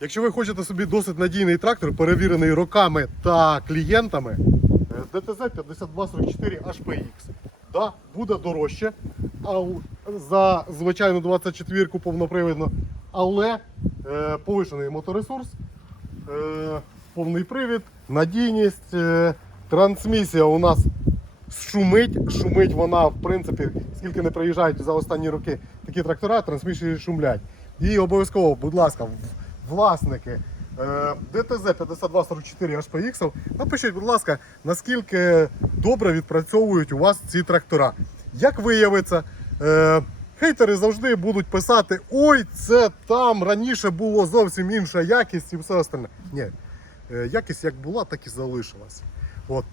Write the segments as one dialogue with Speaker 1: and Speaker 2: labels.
Speaker 1: Якщо ви хочете собі досить надійний трактор, перевірений роками та клієнтами, е, DTZ 5244 HPX. Да, буде дорожче а за звичайну 24-ку повнопривідну, але е, повишений моторесурс, е, повний привід, надійність, е, трансмісія у нас шумить. Шумить вона, в принципі, скільки не приїжджають за останні роки такі трактора, трансмісії шумлять. І обов'язково, будь ласка, власники е, ДТЗ 5244 HPX, напишіть, будь ласка, наскільки добре відпрацьовують у вас ці трактора. Як виявиться, е, хейтери завжди будуть писати: ой, це там раніше було зовсім інша якість і все остальне. Ні, е, якість як була, так і залишилась. От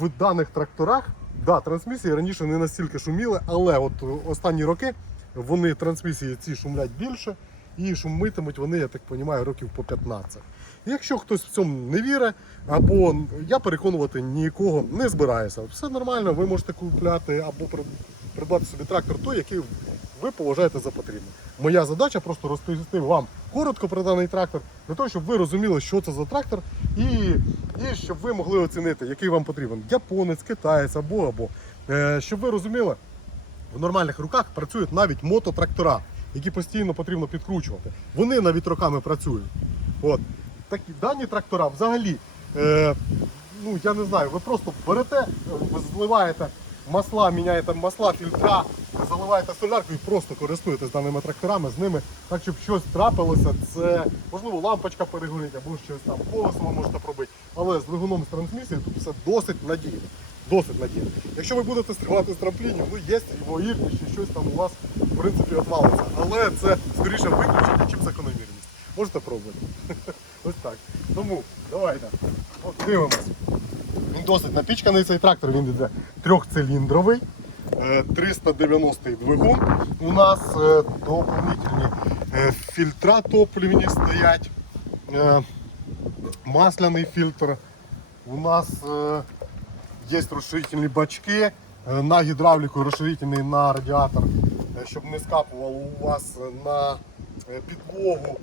Speaker 1: в даних тракторах, да, трансмісії раніше не настільки шуміли, але от останні роки вони трансмісії ці шумлять більше і шумитимуть вони, я так розумію, років по 15. Якщо хтось в цьому не вірить, або я переконувати нікого не збираюся. Все нормально, ви можете купляти або придбати собі трактор той, який ви поважаєте за потрібне. Моя задача просто розповісти вам коротко про даний трактор, для того, щоб ви розуміли, що це за трактор, і, і щоб ви могли оцінити, який вам потрібен японець, китаєць або або. Е, щоб ви розуміли, в нормальних руках працюють навіть мототрактора, які постійно потрібно підкручувати. Вони навіть роками працюють. От. Такі дані трактора взагалі, е, ну я не знаю, ви просто берете, зливаєте масла, міняєте масла, фільтра, заливаєте солярку і просто користуєтесь даними тракторами з ними, так щоб щось трапилося, це можливо лампочка перегорить або щось там, колесо ви можете пробити. Але з двигуном з трансмісією тут все досить надійно. Досить надійно. Якщо ви будете стрибати з трамплінів, ну є ймовірність, що щось там у вас в принципі отвалиться. Але це скоріше виключення, чим закономірність. Можете пробувати. Ось так. Тому давайте. От, дивимось. Він досить напічканий цей трактор, він йде трьохциліндровий. е, 390 двигун. У нас е, доповнительні е, фільтра топливні стоять. Е, Масляний фільтр. У нас е, є розширительні бачки. е, На гідравліку розширительний на радіатор, е, щоб не скапувало у вас на е, підлогу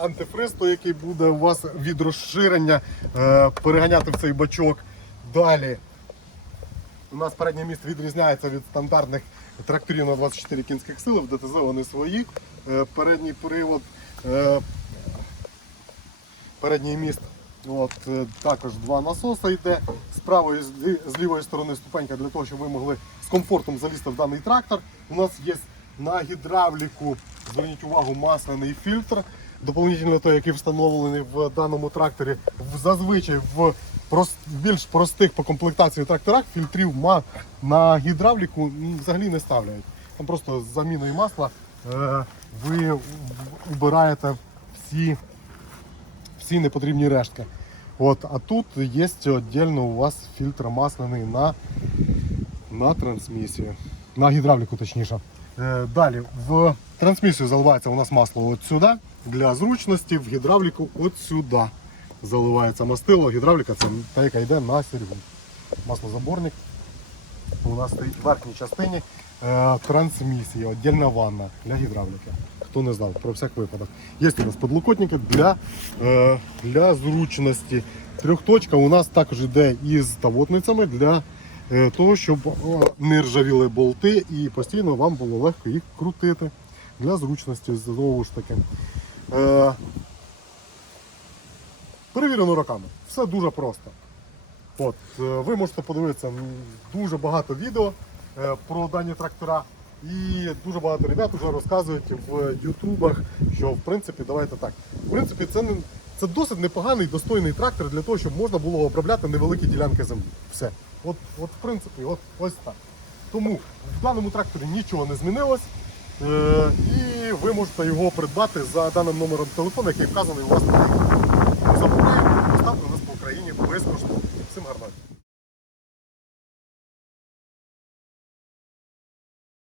Speaker 1: антифриз, який буде у вас від розширення переганяти в цей бачок. Далі у нас переднє місце відрізняється від стандартних тракторів на 24 кінських сили, в ДТЗ вони свої. Передній привод, передній міст. От, е, також два насоси йде. З правої з лівої сторони ступенька для того, щоб ви могли з комфортом залізти в даний трактор. У нас є на гідравліку, зверніть увагу, масляний фільтр. Доповнительно той, який встановлений в даному тракторі, зазвичай в більш простих по комплектації тракторах фільтрів на гідравліку взагалі не ставляють. Там просто з заміною масла е, ви в- убираєте всі всі непотрібні рештки. От, а тут є віддільно у вас фільтр масляний на, на трансмісію. На гідравліку точніше. Е, далі в трансмісію заливається у нас масло от сюди. Для зручності в гідравліку от сюди заливається мастило. Гідравліка це та, яка йде на серву. Маслозаборник у нас стоїть в верхній частині е, трансмісії, віддільна ванна для гідравліки. Хто не знав, про всяк випадок. Є у нас подлокотники для, е, для зручності. Трьохточка у нас також йде із тавотницями для е, того, щоб е, не ржавіли болти і постійно вам було легко їх крутити для зручності знову ж таки. Е, перевірено роками. Все дуже просто. От, е, Ви можете подивитися дуже багато відео е, про дані трактора. І дуже багато ребят вже розказують в ютубах, що в принципі, давайте так. В принципі, це не, це досить непоганий, достойний трактор для того, щоб можна було обробляти невеликі ділянки землі. Все. От, от в принципі, от ось так. Тому в даному тракторі нічого не змінилось. Е, І ви можете його придбати за даним номером телефону, який вказаний у вас на рік. Запитаємо, поставте нас по Україні безкоштовно. ਮਾਰਦਾ। ਸੀ